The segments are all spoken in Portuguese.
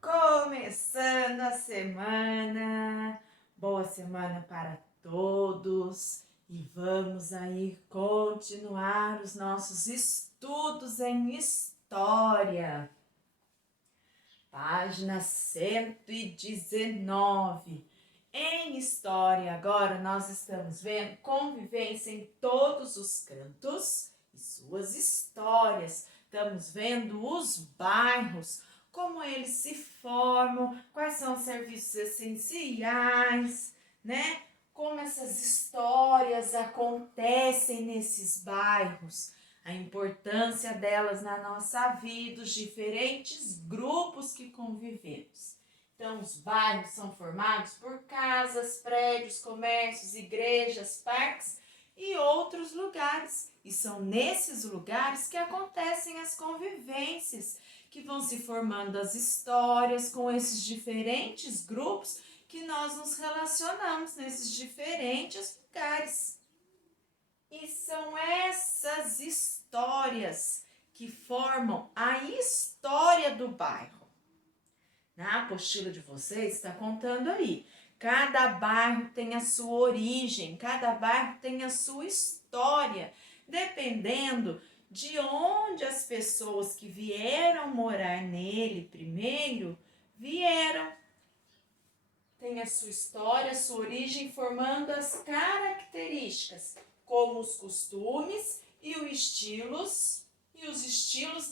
Começando a semana, boa semana para todos e vamos aí continuar os nossos estudos em História. Página 119. Em História, agora nós estamos vendo convivência em todos os cantos e suas histórias. Estamos vendo os bairros, como eles se formam, quais são os serviços essenciais, né? Como essas histórias acontecem nesses bairros, a importância delas na nossa vida, os diferentes grupos que convivemos. Então, os bairros são formados por casas, prédios, comércios, igrejas, parques e outros lugares. E são nesses lugares que acontecem as convivências, que vão se formando as histórias com esses diferentes grupos que nós nos relacionamos nesses diferentes lugares. E são essas histórias que formam a história do bairro. Na apostila de vocês está contando aí. Cada bairro tem a sua origem, cada bairro tem a sua história, dependendo de onde as pessoas que vieram morar nele primeiro vieram. Tem a sua história, a sua origem, formando as características, como os costumes e os estilos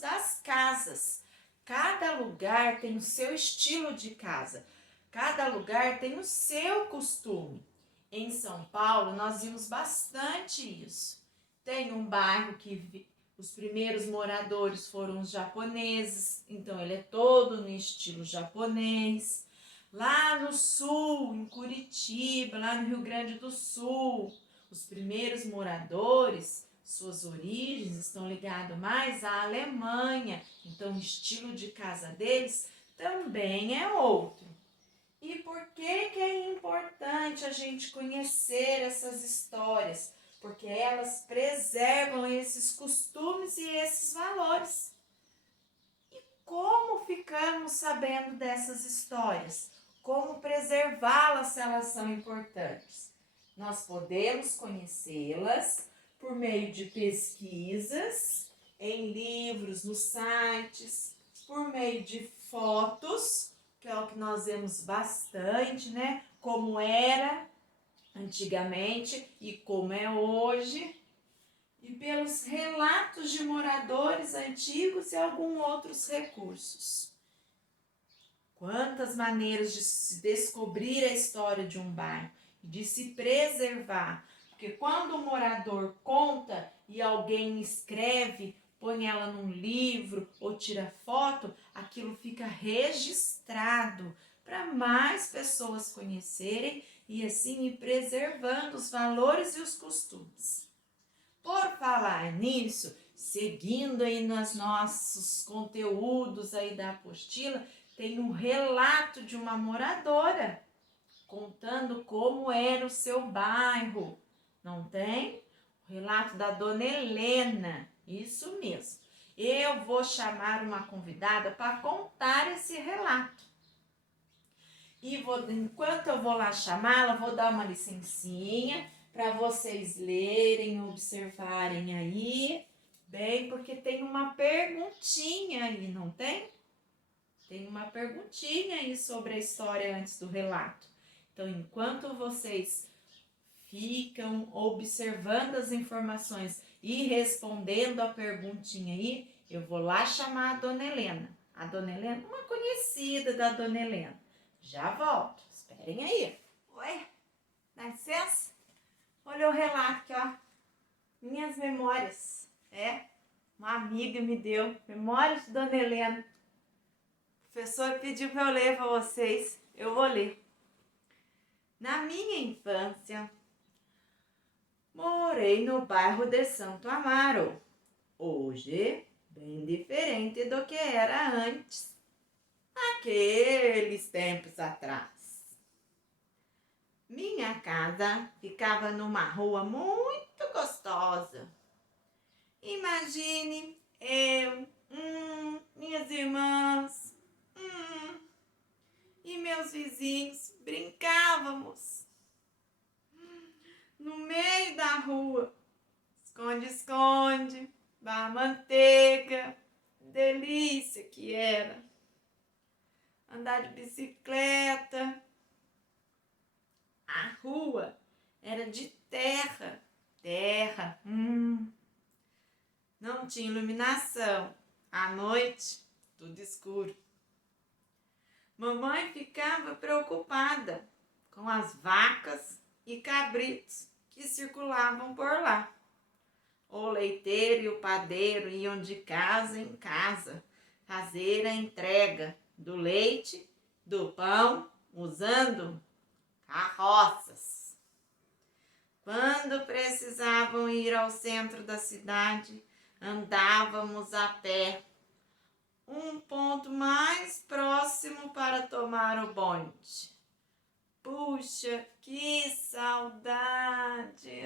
das casas. Cada lugar tem o seu estilo de casa, cada lugar tem o seu costume. Em São Paulo, nós vimos bastante isso. Tem um bairro que os primeiros moradores foram os japoneses, então ele é todo no estilo japonês. Lá no sul, em Curitiba, lá no Rio Grande do Sul, os primeiros moradores, suas origens estão ligadas mais à Alemanha, então o estilo de casa deles também é outro. E por que é importante a gente conhecer essas histórias? Porque elas preservam esses costumes e esses valores. E como ficamos sabendo dessas histórias? Como preservá-las se elas são importantes? Nós podemos conhecê-las por meio de pesquisas, em livros, nos sites, por meio de fotos, que é o que nós vemos bastante, né? Como era antigamente e como é hoje, e pelos relatos de moradores antigos e alguns outros recursos. Quantas maneiras de se descobrir a história de um bairro, de se preservar, porque quando o morador conta e alguém escreve, põe ela num livro ou tira foto, aquilo fica registrado para mais pessoas conhecerem e assim ir preservando os valores e os costumes. Por falar nisso, seguindo aí nos nossos conteúdos aí da apostila, tem um relato de uma moradora contando como era o seu bairro. Não tem? O relato da dona Helena, isso mesmo. Eu vou chamar uma convidada para contar esse relato. E enquanto eu vou lá chamá-la, vou dar uma licencinha para vocês lerem, observarem aí, bem, porque tem uma perguntinha aí, não tem? Tem uma perguntinha aí sobre a história antes do relato. Então, enquanto vocês ficam observando as informações e respondendo a perguntinha aí, eu vou lá chamar a dona Helena. A dona Helena, uma conhecida da dona Helena. Já volto, esperem aí. Oi, dá licença? Olha o relato aqui, ó. Minhas memórias. Uma amiga me deu. Memórias de dona Helena. O professor pediu para eu ler para vocês. Eu vou ler. Na minha infância, morei no bairro de Santo Amaro. Hoje, bem diferente do que era antes. Aqueles tempos atrás. Minha casa ficava numa rua muito gostosa. Imagine eu, minhas irmãs, e meus vizinhos brincávamos no meio da rua. Esconde-esconde, barra manteiga, delícia que era. Andar de bicicleta. A rua era de terra. Não tinha iluminação. À noite, tudo escuro. Mamãe ficava preocupada com as vacas e cabritos que circulavam por lá. O leiteiro e o padeiro iam de casa em casa fazer a entrega do leite, do pão, usando carroças. Quando precisavam ir ao centro da cidade, andávamos a pé. Um ponto mais próximo para tomar o bonde. Puxa, que saudade!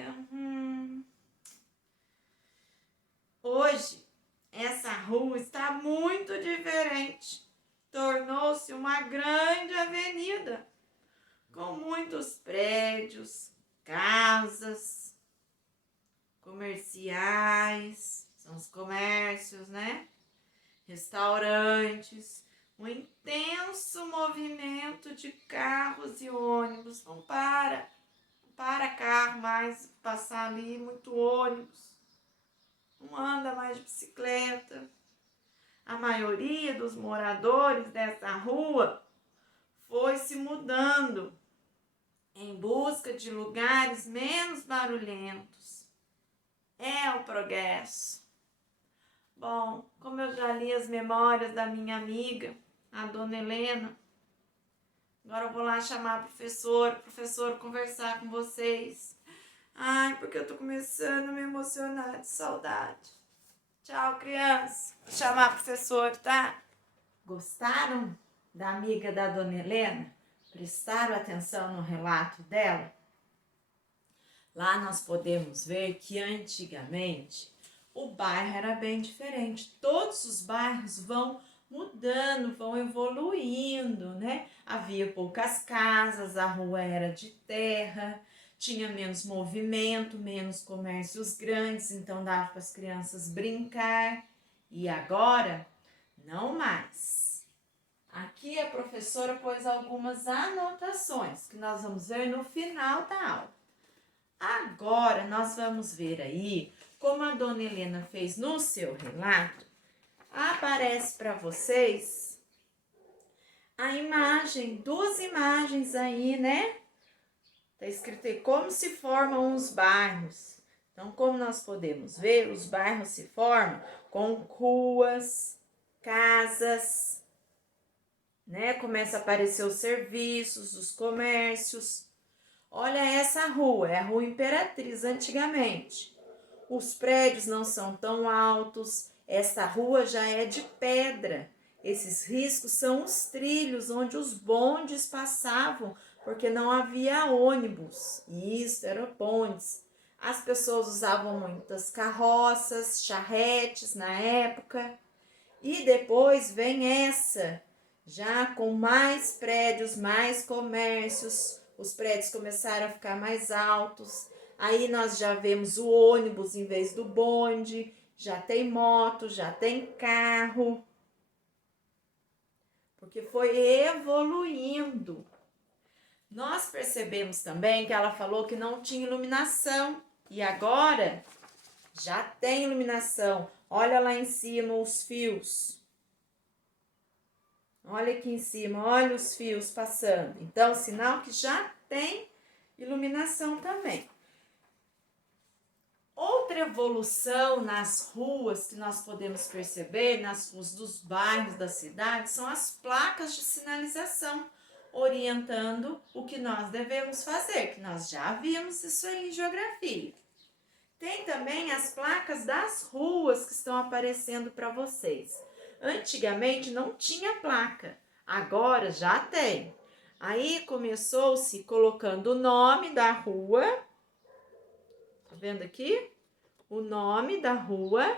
Hoje, essa rua está muito diferente. Tornou-se uma grande avenida, com muitos prédios, casas, comerciais, são os comércios, né? Restaurantes, um intenso movimento de carros e ônibus. Não para carro mais passar ali, muito ônibus. Não anda mais de bicicleta. A maioria dos moradores dessa rua foi se mudando em busca de lugares menos barulhentos. É o progresso. Bom, como eu já li as memórias da minha amiga, a dona Helena, agora eu vou lá chamar o professor conversar com vocês. Ai, porque eu tô começando a me emocionar de saudade. Tchau, criança. Vou chamar o professor, tá? Gostaram da amiga da dona Helena? Prestaram atenção no relato dela? Lá nós podemos ver que antigamente o bairro era bem diferente. Todos os bairros vão mudando, vão evoluindo, né? Havia poucas casas, a rua era de terra, tinha menos movimento, menos comércios grandes, então dava para as crianças brincar. E agora, não mais. Aqui a professora pôs algumas anotações que nós vamos ver no final da aula. Agora nós vamos ver aí, como a dona Helena fez no seu relato, aparece para vocês a imagem, duas imagens aí, né? Tá escrito aí como se formam os bairros. Então, como nós podemos ver, os bairros se formam com ruas, casas, né? Começa a aparecer os serviços, os comércios. Olha essa rua, é a Rua Imperatriz antigamente. Os prédios não são tão altos, essa rua já é de pedra. Esses riscos são os trilhos onde os bondes passavam, porque não havia ônibus. E isso eram bondes. As pessoas usavam muitas carroças, charretes na época. E depois vem essa, já com mais prédios, mais comércios. Os prédios começaram a ficar mais altos. Aí nós já vemos o ônibus em vez do bonde, já tem moto, já tem carro. Porque foi evoluindo. Nós percebemos também que ela falou que não tinha iluminação. E agora já tem iluminação. Olha lá em cima os fios. Olha aqui em cima, olha os fios passando. Então, sinal que já tem iluminação também. Outra evolução nas ruas que nós podemos perceber, nas ruas dos bairros da cidade, são as placas de sinalização, orientando o que nós devemos fazer, que nós já vimos isso aí em geografia. Tem também as placas das ruas que estão aparecendo para vocês. Antigamente não tinha placa, agora já tem. Aí começou-se colocando o nome da rua, tá vendo aqui? O nome da rua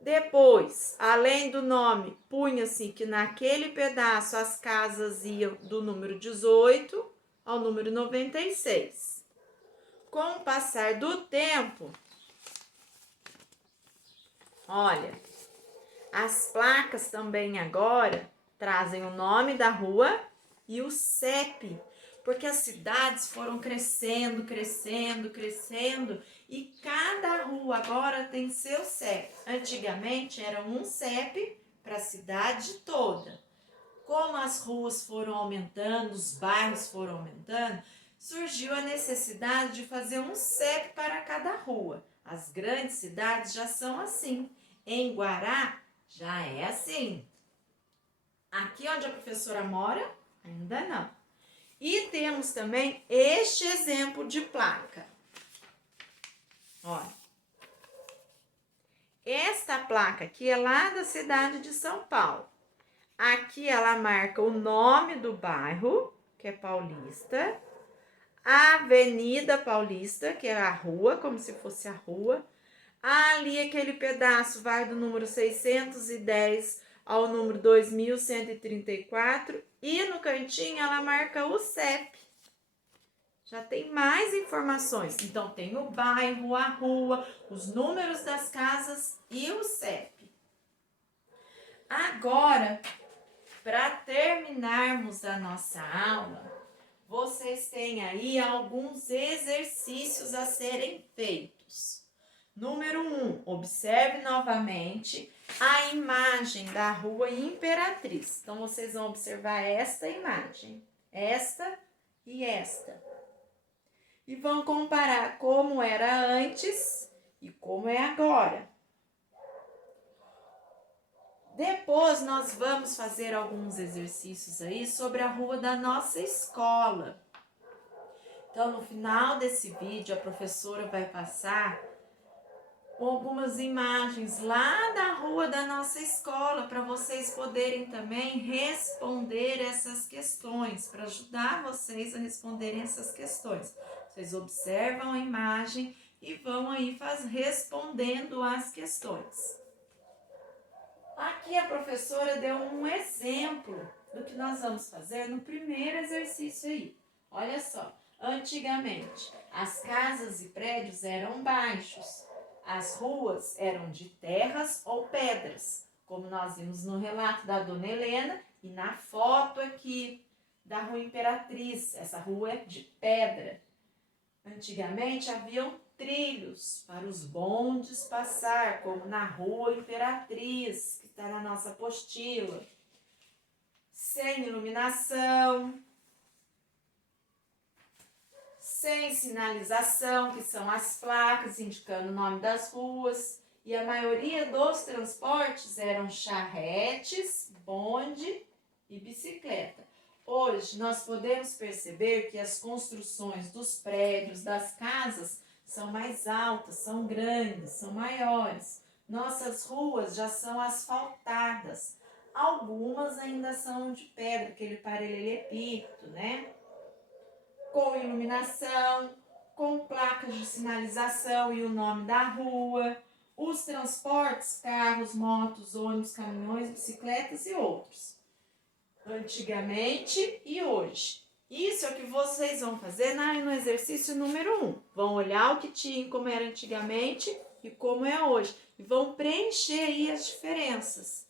Depois, além do nome, punha-se que naquele pedaço as casas iam do número 18 ao número 96. Com o passar do tempo, olha, as placas também agora trazem o nome da rua e o CEP, porque as cidades foram crescendo, crescendo, crescendo e cada rua agora tem seu CEP. Antigamente era um CEP para a cidade toda. Como as ruas foram aumentando, os bairros foram aumentando, surgiu a necessidade de fazer um CEP para cada rua. As grandes cidades já são assim. Em Guará já é assim. Aqui onde a professora mora, ainda não. E temos também este exemplo de placa. Olha. Esta placa aqui é lá da cidade de São Paulo. Aqui ela marca o nome do bairro, que é Paulista. A Avenida Paulista, que é a rua, como se fosse a rua. Ali aquele pedaço vai do número 610 ao número 2134 e no cantinho ela marca o CEP. Já tem mais informações. Então tem o bairro, a rua, os números das casas e o CEP. Agora, para terminarmos a nossa aula, vocês têm aí alguns exercícios a serem feitos. Número 1, observe novamente a imagem da rua Imperatriz. Então, vocês vão observar esta imagem, esta e esta. E vão comparar como era antes e como é agora. Depois, nós vamos fazer alguns exercícios aí sobre a rua da nossa escola. Então, no final desse vídeo, a professora vai passar algumas imagens lá da rua da nossa escola para vocês poderem também responder essas questões, para ajudar vocês a responderem essas questões. Vocês observam a imagem e vão aí respondendo as questões. Aqui a professora deu um exemplo do que nós vamos fazer no primeiro exercício aí. Olha só, antigamente as casas e prédios eram baixos. As ruas eram de terras ou pedras, como nós vimos no relato da Dona Helena e na foto aqui da Rua Imperatriz. Essa rua é de pedra. Antigamente haviam trilhos para os bondes passar, como na Rua Imperatriz, que está na nossa apostila. Sem iluminação, sem sinalização, que são as placas indicando o nome das ruas, e a maioria dos transportes eram charretes, bonde e bicicleta. Hoje nós podemos perceber que as construções dos prédios, das casas, são mais altas, são grandes, são maiores. Nossas ruas já são asfaltadas. Algumas ainda são de pedra, aquele paralelepípedo, né? Com iluminação, com placas de sinalização e o nome da rua, os transportes, carros, motos, ônibus, caminhões, bicicletas e outros. Antigamente e hoje. Isso é o que vocês vão fazer no exercício número 1. Vão olhar o que tinha, como era antigamente e como é hoje. E vão preencher aí as diferenças.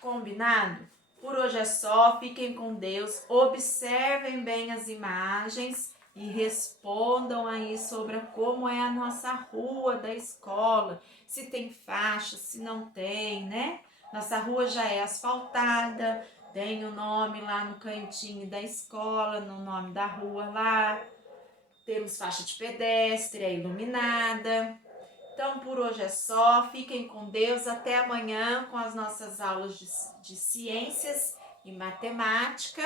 Combinado? Por hoje é só, fiquem com Deus, observem bem as imagens e respondam aí sobre como é a nossa rua da escola, se tem faixa, se não tem, né? Nossa rua já é asfaltada, tem o nome lá no cantinho da escola, no nome da rua lá, temos faixa de pedestre, é iluminada. Então, por hoje é só. Fiquem com Deus. Até amanhã com as nossas aulas de ciências e matemática.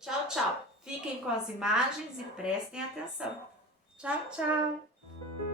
Tchau, tchau. Fiquem com as imagens e prestem atenção. Tchau, tchau.